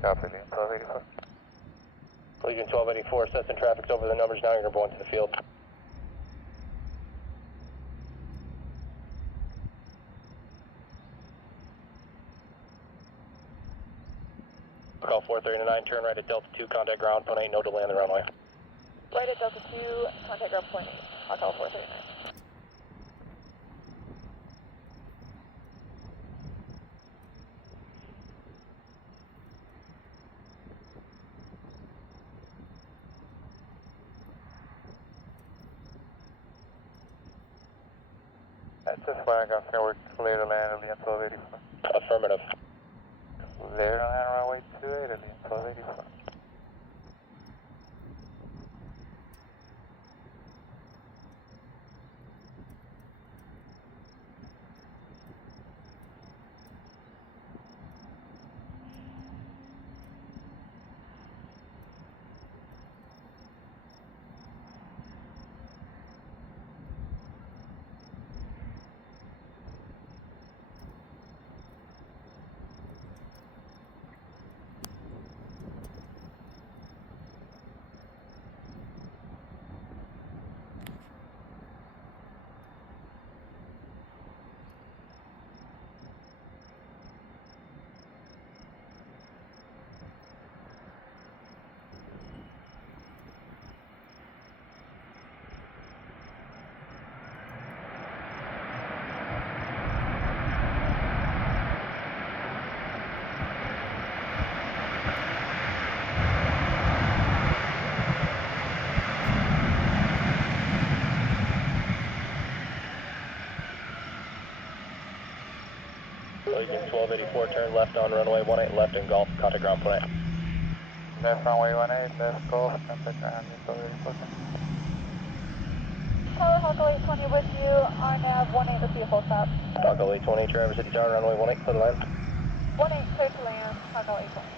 Copy, Allegiant 1284. Allegiant 1284, sets and traffic's over the numbers now, you're number 1 to the field. Call 439, turn right at Delta 2, contact ground, point 8, no delay on the runway. Right at Delta 2, contact ground point 8. I'll call 439. That's a flag off here, we're clear to land, Allegiant 1284. Affirmative. Clear to land, runway 28, Allegiant 1284. Allegiant 1284, turn left on runway 18, left in Gulf, contact ground point 8. Left runway 18, left Gulf, contact ground, Allegiant 1284. Tower Hawk 820 with you, RNAV 18 to see a full stop. Hawk 820, Traverse City Tower, runway 18, clear to land. 18 clear to land, Hawk 820.